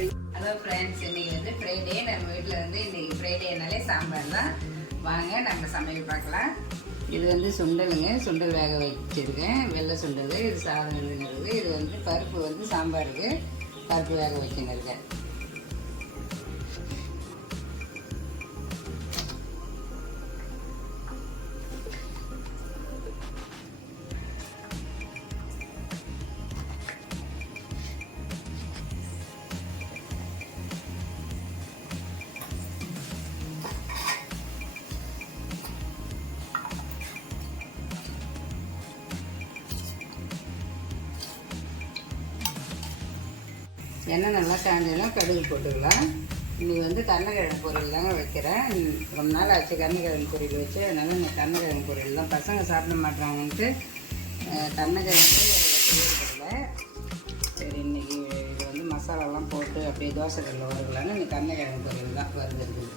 Hello friends, இன்னைக்கு வந்து Friday. நம்ம வீட்டில் வந்து இன்னைக்கு ஃப்ரைடேனாலே சாம்பார் தான். வாங்க நம்ம சமையல் பார்க்கலாம். இது வந்து சுண்டலுங்க, சுண்டல் வேக வச்சுருக்கேன். வெள்ளை சுண்டல், இது சாதம் இருக்குது. இது வந்து பருப்பு வந்து சாம்பாருக்கு பருப்பு வேக வச்சுருக்கேன். எண்ணெய் நல்லா காஞ்சதும் கடுகு போட்டுக்கலாம். இன்றைக்கி வந்து கருணக்கிழங்கு பொரியல் தாங்க வைக்கிறேன். ரொம்ப நாள் ஆச்சு கருணக்கிழங்கு பொரியல் வச்சு. அதனால் இந்த கருணக்கிழங்கு பொரியல் தான். பசங்க சாப்பிட மாட்டாங்கன்ட்டு கருணக்கிழங்கு பொரியல் பண்ணல. சரி, இன்றைக்கி இது வந்து மசாலாலாம் போட்டு அப்படியே தோசை கல்லில் வறுக்கலான்னு இந்த கருணக்கிழங்கு பொரியல் தான் வறுத்துருக்குது.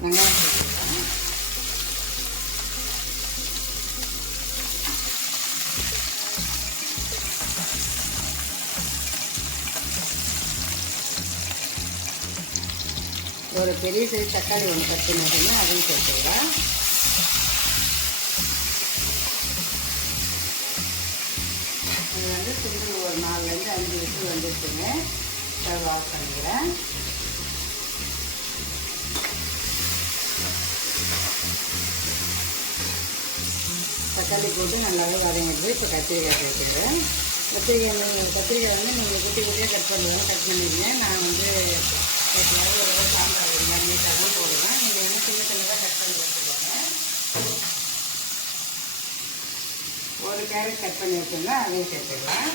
வெங்காயம் போட்டுக்கலாம். ஒரு பெரிய சைஸ் தக்காளி ஒன்று கட் பண்ணி வச்சுருந்தேன், அதையும் சேர்த்துக்கலாம். இது வந்து சுண்டல் ஒரு 4லேருந்து 5 விசில் வந்துடுச்சுங்க. ஸ்டவ் ஆஃப் பண்ணிக்கிறேன். தக்காளி போட்டு நல்லாவே வதங்கிடுது. இப்போ கத்திரிக்காய் சேர்த்துக்கிறேன். கத்திரிக்காய் வந்து நீங்கள் குட்டி குட்டியாக கட் பண்ணுறதாலும் கட் பண்ணிடுங்க. நான் வந்து எப்படியாவது ஒரு சாம்பார் இருந்தால் நீட்டாக தான் போடுவேன். நீங்கள் வந்து சின்ன சின்னதாக கட் பண்ணி வச்சுக்கோங்க. ஒரு கேரட் கட் பண்ணி வச்சுருந்தா அதையும் சேர்த்துக்கலாம்.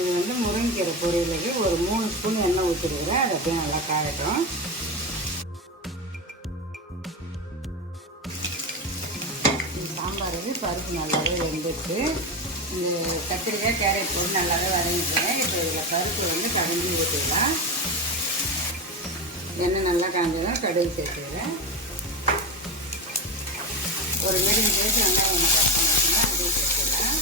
இது வந்து முருங்கைக்கீரை பொரியலுக்கு ஒரு 3 ஸ்பூன் எண்ணெய் ஊற்றிருக்கிறேன். அது அப்படியே நல்லா காயட்டும். சாம்பாருக்கு பருப்பு நல்லாவே வெந்துட்டு இந்த கத்திரிக்காய் கேரட் போட்டு நல்லாவே வதங்கிட்டுருங்க. இப்போ இதில் பருப்பு வந்து கடைஞ்சி ஊற்றிடலாம். எண்ணெய் நல்லா காஞ்சதான் கடுகு சேர்த்துக்கிறேன். ஒரு மீடியம் சைஸ் வெங்காயம் ஒன்று கட் பண்ணி வச்சுன்னா அதையும் சேர்த்துக்கலாம்.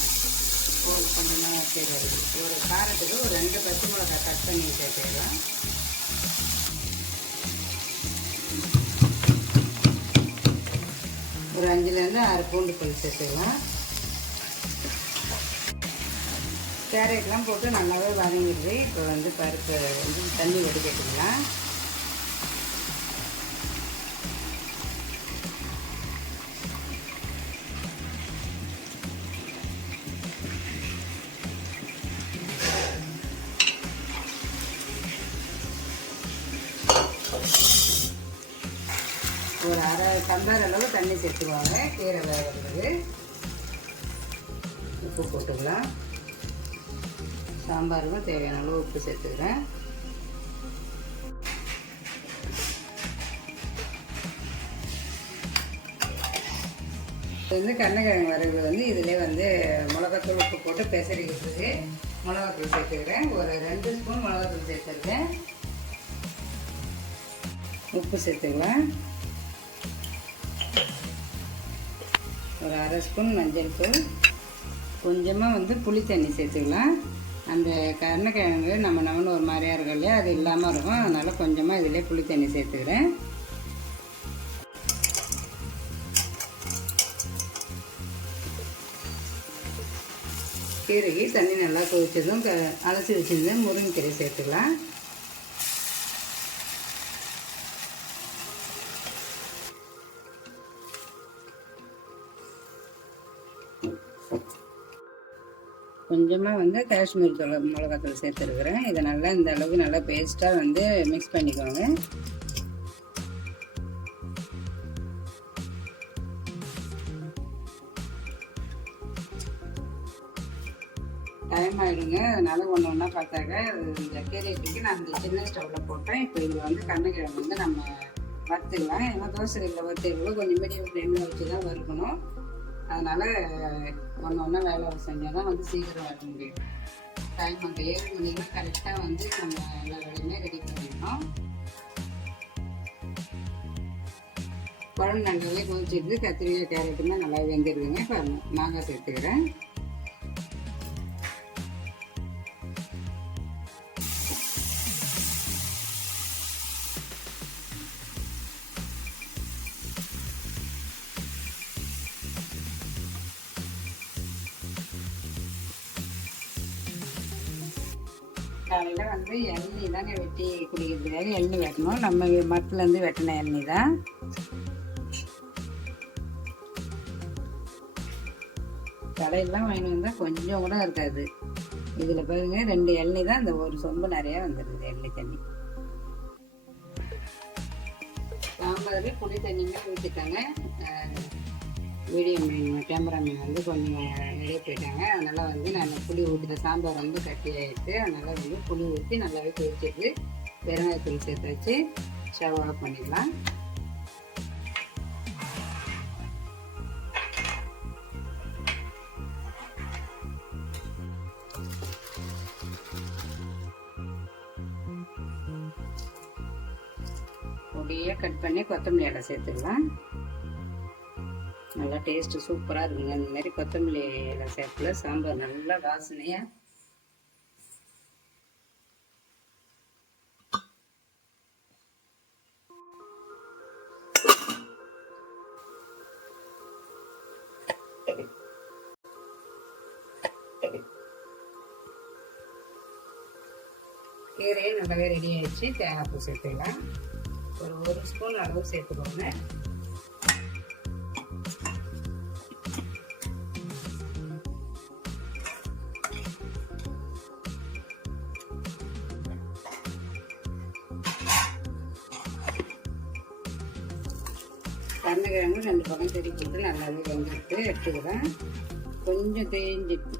ஒரு கொஞ்சமாக சேர்த்து ஒரு காரத்துக்கு ஒரு 2 பச்சை மிளகாய் கட் பண்ணி சேர்த்துக்கலாம். ஒரு 5லேருந்து 6 பூண்டு பல் சேர்த்துக்கலாம். கேரட்லாம் போட்டு நல்லாவே வதங்கிடுது. இப்போ வந்து பருப்பு வந்து தண்ணி வடிகட்டிக்கலாம். ஒரு 1/2 டம்ளர் அளவு தண்ணி சேர்த்துக்குவாங்க. கீரை வேகிறது. உப்பு போட்டுக்கலாம். சாம்பாருக்கும் தேவையான அளவு உப்பு சேர்த்துக்கிறேன். இது வந்து கருணக்கிழங்கு வறுவல் வந்து இதிலே வந்து மிளகாத்தூள் உப்பு போட்டு பெசரிக்கிட்டு மிளகாத்தூள் சேர்த்துக்கிறேன். ஒரு 2 ஸ்பூன் மிளகாத்தூள் சேர்த்துருக்கேன். உப்பு சேர்த்துக்கலாம். ஒரு 1/2 ஸ்பூன் மஞ்சள் தூள். கொஞ்சமாக வந்து புளி தண்ணி சேர்த்துக்கலாம். அந்த கருணக்கிழங்கு நம்மன்னு ஒரு மாதிரியாக இருக்கும் இல்லையா, அது இல்லாமல் இருக்கும். அதனால் கொஞ்சமாக இதிலே புளி தண்ணி சேர்த்துக்கிறேன். கீரைக்கு தண்ணி நல்லா கொதிச்சதும் அலசி வச்சுருந்தேன் முருங்கைக்கீரை சேர்த்துக்கலாம். கொஞ்சமாக வந்து காஷ்மீர் மிளகாத்தூள் சேர்த்துருக்குறேன். இதை நல்லா இந்த அளவுக்கு நல்லா பேஸ்ட்டாக வந்து மிக்ஸ் பண்ணிக்கோங்க. டைம் ஆகிடுங்க. அதனால் ஒன்று ஒன்றா பார்த்தாக்க இந்த கேரட்டுக்கு நான் இந்த சின்ன ஸ்டவ்வில் போட்டேன். இப்போ இதில் வந்து கருணக்கிழங்கு வந்து நம்ம வறுத்துக்கலாம். ஏன்னா தோசைகளில் வறுத்துக்கலாம் கொஞ்சம் மீடியம் ஃப்ளேமில் வச்சு தான் வறுக்கணும். அதனால் ஒன்று ஒன்றா வேலை செஞ்சால் தான் வந்து சீக்கிரம் வர முடியும். டைம் அந்த 7 மணிக்கு கரெக்டாக வந்து நம்ம எல்லா வேலையுமே ரெடி பண்ணிடணும். குழம்பு நல்லாவே கொதிச்சிடுது. கத்திரிக்காய் கேரட்டுமே நல்லா வெந்துடுதுங்க. இப்போ மாங்காய் சேர்த்துக்கிறேன். காலையில் வந்து எண்ணெய் தாங்க வெட்டி குடிக்கிறதுக்காக எண்ணெய் வெட்டணும். நம்ம மரத்துலேருந்து வெட்டின எண்ணெய் தான். கடையெல்லாம் வாங்கி வந்தால் கொஞ்சம் கூட இருக்காது. இதில் பாருங்க 2 எண்ணெய் தான், இந்த ஒரு சொம்பு நிறையா வந்துடுது எண்ணெய் தண்ணி. சாம்பார் புளி தண்ணியுமே ஊற்றிட்டாங்க. வீடியோ கேமராமேன் வந்து கொஞ்சம் வெளியே போயிட்டாங்க. அதனால் வந்து நான் புளி ஊற்றிட்ட சாம்பார் ரொம்ப கட்டி ஆகிடுச்சு. அதனால் வந்து புளி ஊற்றி நல்லாவே கொதிச்சிட்டு பெருங்காயத்தூள் சேர்த்து வச்சு ஸ்டவ் ஆஃப் பண்ணிடலாம். அப்படியே கட் பண்ணி கொத்தமல்லி இலை சேர்த்துக்கலாம். நல்லா டேஸ்ட்டு சூப்பராக இருக்குங்க. இந்த மாதிரி கொத்தமல்லி இலை சேர்த்துல சாம்பார் நல்லா வாசனையாக கீரையே நல்லாவே ரெடி ஆகிடுச்சு. தேங்காய் பூ சேர்த்துக்கலாம். ஒரு ஸ்பூன் அளவு சேர்த்துக்கோங்க. கருணக்கிழங்கு 2 பக்கம் செடி போட்டு நல்லாவே வெந்துட்டு எடுத்துக்கிறேன். கொஞ்சம் தேஞ்சிட்டு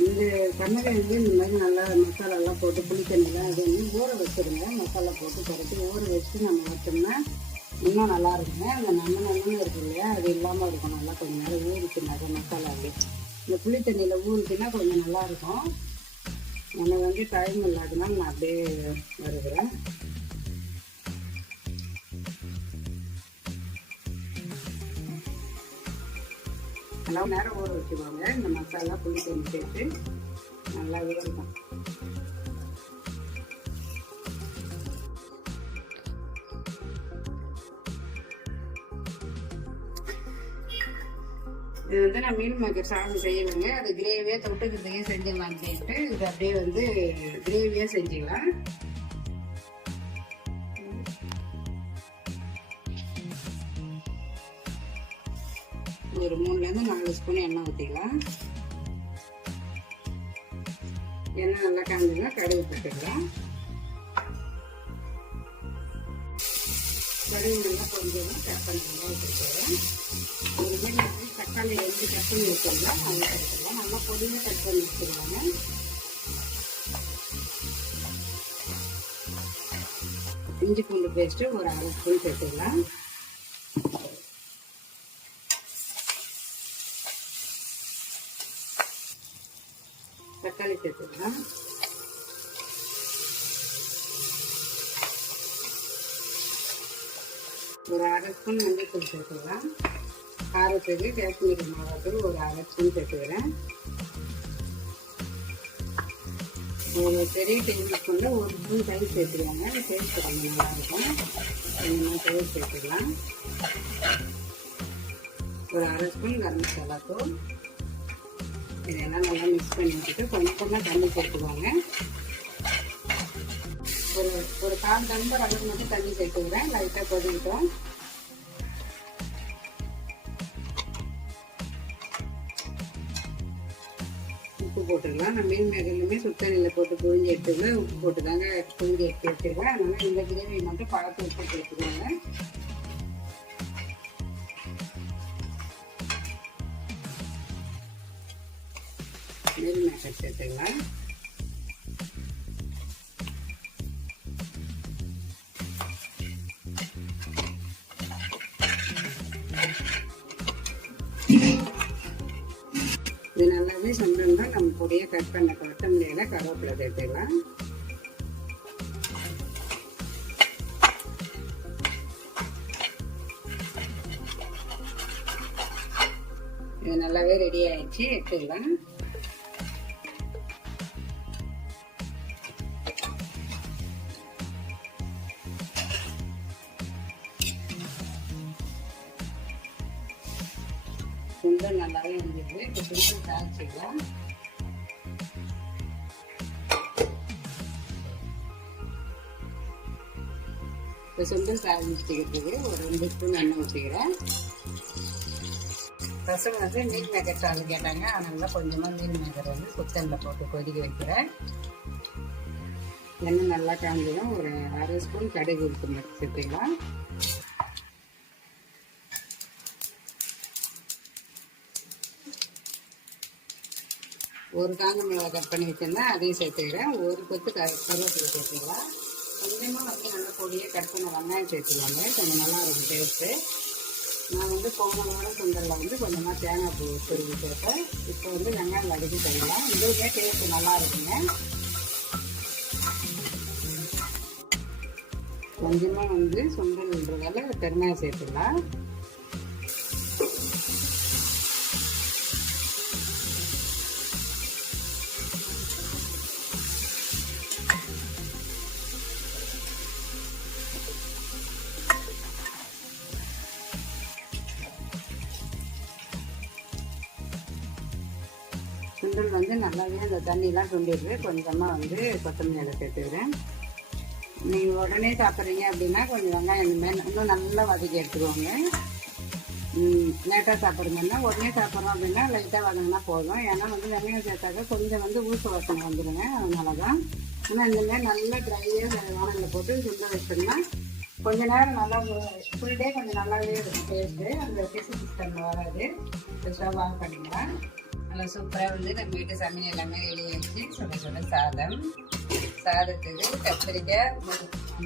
இந்த கருணக்கிழங்கு இந்த மாதிரி நல்லா மசாலாலாம் போட்டு புளித்தண்ணிலாம் அது வந்து ஊற வச்சுருங்க. மசாலா போட்டு குறைச்சி ஊற வச்சுட்டு நம்ம வச்சோம்னா இன்னும் நல்லா இருக்குங்க. அந்த நம்ம இருக்கு இல்லையா, அது இல்லாமல் இருக்கும். நல்லா கொஞ்சம் நேரம் ஊறிச்சுனாக்க மசாலாவே இந்த புளித்தண்ணியில் ஊறிச்சுன்னா கொஞ்சம் நல்லாயிருக்கும். எனக்கு வந்து டைம் இல்லாததுனால நான் அப்படியே வருகிறேன். நல்லா நேரம் ஊற வச்சுக்கோங்க. இந்த மசாலா புளித்தண்ணி சேர்த்து நல்லாவே இருக்கும். இது வந்து நான் மீன் மேக்கர் சாதம் செய்யணுங்க. அது கிரேவியாக தொட்டுக்கிறதுக்கே செஞ்சிடலாம் அப்படின்ட்டு இது அப்படியே வந்து கிரேவியாக செஞ்சுக்கலாம். ஒரு 3லேருந்து 4 ஸ்பூன் எண்ணெய் ஊற்றிக்கலாம். எண்ணெய் நல்லா காய்ஞ்சுன்னா கடுகு போட்டுக்கலாம். கடுகு நல்லா கொஞ்சம் கட் பண்ணி வச்சுருக்கேன். ஒரு மாதிரி தக்காளி 2 கட் பண்ணி வச்சிடலாம். நல்லா எடுத்துக்கலாம். நல்லா பொடியாக கட் பண்ணி வச்சுருவாங்க. இஞ்சி பூண்டு பேஸ்ட்டு ஒரு 1/2 ஸ்பூன் சேர்த்துக்கலாம். தக்காளி சேர்த்துக்கலாம். ஒரு 1/2 ஸ்பூன் மஞ்சள் சேர்த்துக்கலாம். காரத்துக்கு காஷ்மீரி மிளகாத்தூள் ஒரு 1/2 ஸ்பூன் சேர்த்துக்கிறேன். ஒரு பெரிய டேபிள் ஸ்பூனில் 1 ஸ்பூன் தயிர் சேர்த்துக்கலாங்க. டேஸ்ட் கொஞ்சம் நல்லாயிருக்கும். கொஞ்சமாக தயிர் சேர்த்துக்கலாம். ஒரு 1/2 ஸ்பூன் கரம் மசாலா தூள். இதெல்லாம் நல்லா மிக்ஸ் பண்ணி வச்சுட்டு கொஞ்சம் தண்ணி சேர்த்துக்கோங்க. ஒரு 1/4 டம்ளர் அளவு மட்டும் தண்ணி சேர்த்துக்கிறேன். லைட்டாக கொதிக்கிட்டோம். உப்பு போட்டுக்கலாம். நான் மீன் மேகலுமே சுத்தண்ணியில் போட்டு புழிஞ்சு எடுத்துக்கலாம். உப்பு போட்டு தாங்க புழிஞ்சு எடுத்து வச்சுருக்கேன். அதனால் இந்த கிரேவி மட்டும் பார்த்து உப்பு சேர்த்துக்கோங்க. மீன் மேக்கர் சேர்த்துக்கலாம். இது நல்லாவே சுண்டல்னா நம்ம பொடியை கட் பண்ண கொத்தமல்லியில கருவேப்பிலை சேர்த்துக்கலாம். இது நல்லாவே ரெடி ஆயிடுச்சு, எடுத்துக்கலாம். சுண்டல் நல்லாவே இருந்தது. இப்போ சுண்டல் தாளிச்சிக்கலாம். இப்போ சுண்டல் தாளிச்சிக்கிறதுக்கு ஒரு 2 ஸ்பூன் எண்ணெய் ஊற்றிக்கிறேன். பசங்க வந்து மீல் மேக்கர் சாறு கேட்டாங்க, அதனால கொஞ்சமாக மீல் மேக்கர் வந்து குக்கரில் போட்டு கொதிக்க வைக்கிறேன். எண்ணெய் நல்லா காய்ஞ்சதும் ஒரு 1/2 ஸ்பூன் கடுகு உளுத்தம் பருப்பு சேர்த்துக்கலாம். ஒரு காஞ்ச மிளகாய் கட் பண்ணி வச்சிருந்தேன், அதையும் சேர்த்துக்கிறேன். ஒரு கொத்து கருவேப்பிலை சேர்த்துக்கலாம். கொஞ்சமாக வந்து நல்லா பொடியை கட் பண்ண வெங்காயம் சேர்த்துக்கலாங்க, கொஞ்சம் நல்லா இருக்கும் டேஸ்ட்டு. நான் வந்து போன சுண்டலில் வந்து கொஞ்சமாக தேங்காய் பூ துருவி சேர்த்தேன். இப்போ வந்து வெங்காயம் வதக்கி செய்யலாம். இதுவுமே டேஸ்ட்டு நல்லா இருக்குங்க. கொஞ்சமாக வந்து சுண்டல்ன்றதால பெருமையாக சேர்த்துக்கலாம். சுண்டல் வந்து நல்லாவே அந்த தண்ணியெலாம் சுண்டிடுது. கொஞ்சமாக வந்து கொத்தமல்லி இலை சேர்த்துக்கிறேன். நீங்கள் உடனே சாப்பிட்றீங்க அப்படின்னா கொஞ்சம் வெங்காயம் இன்னும் நல்லா வதக்கி எடுத்துக்கோங்க. லேட்டாக சாப்பிட்றீங்கன்னா உடனே சாப்பிட்றோம் அப்படின்னா லைட்டாக வதங்கினா போதும். ஏன்னா வந்து வெங்காயம் சேர்த்தாக்க கொஞ்சம் வந்து ஊச வாசனை வந்துடுங்க, அதனால தான். ஆனால் இந்தமாதிரி நல்லா ட்ரையாக வானலில் போட்டு சுண்டல் வச்சோம்னா கொஞ்ச நேரம் நல்லா ஃபுல் டே கொஞ்சம் நல்லாவே இருக்கும் டேஸ்ட்டு. அந்த டேஸ்ட் சிஸ்டமில் வராது. ஸ்டவ் ஆஃப் பண்ணிக்கலாம். நல்லா சூப்பராக வந்து நம்ம வீட்டு சமையல் எல்லாமே ரெடி ஆகிடுச்சு. சுட சாதம், சாதத்துக்கு கத்திரிக்காய்,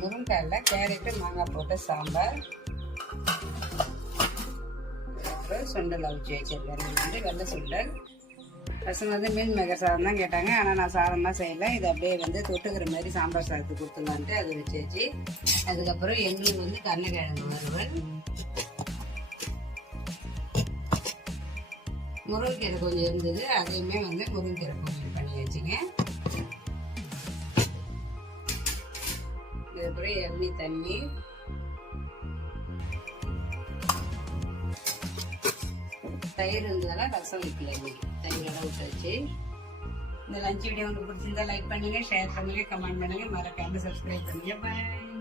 முருங்கைக்காயில் கேரட்டு மாங்காய் போட்ட சாம்பார், அப்புறம் சுண்டல் அவிச்சு வச்சிருக்கேன். நான் வந்து வெள்ளை சுண்டல். பசங்க வந்து மீன் மேக்கர் சாதம் தான் கேட்டாங்க, ஆனால் நான் சாதம்லாம் செய்யலை. இது அப்படியே வந்து தொட்டுக்கிற மாதிரி சாம்பார் சாதத்துக்கு கொடுத்துடலான்ட்டு அது வச்சாச்சு. அதுக்கப்புறம் எங்களுக்கு வந்து கருணக்கிழங்கு வறுவல், முருங்கைக்கீரை கொஞ்சம் இருந்தது, அதையுமே வந்து முருங்கைக்கீரை கொஞ்சம் பண்ணி வச்சுங்க. அதுக்கப்புறம் எண்ணெய் தண்ணி, தயிர் இருந்ததால ரசம் வைக்கல, தயிரோட விட்டாச்சு. இந்த லஞ்ச் வீடியோ உங்களுக்கு பிடிச்சிருந்தா லைக் பண்ணுங்க, ஷேர் பண்ணுங்க, கமெண்ட் பண்ணுங்க, மறக்காம சப்ஸ்கிரைப் பண்ணுங்க. பாய்.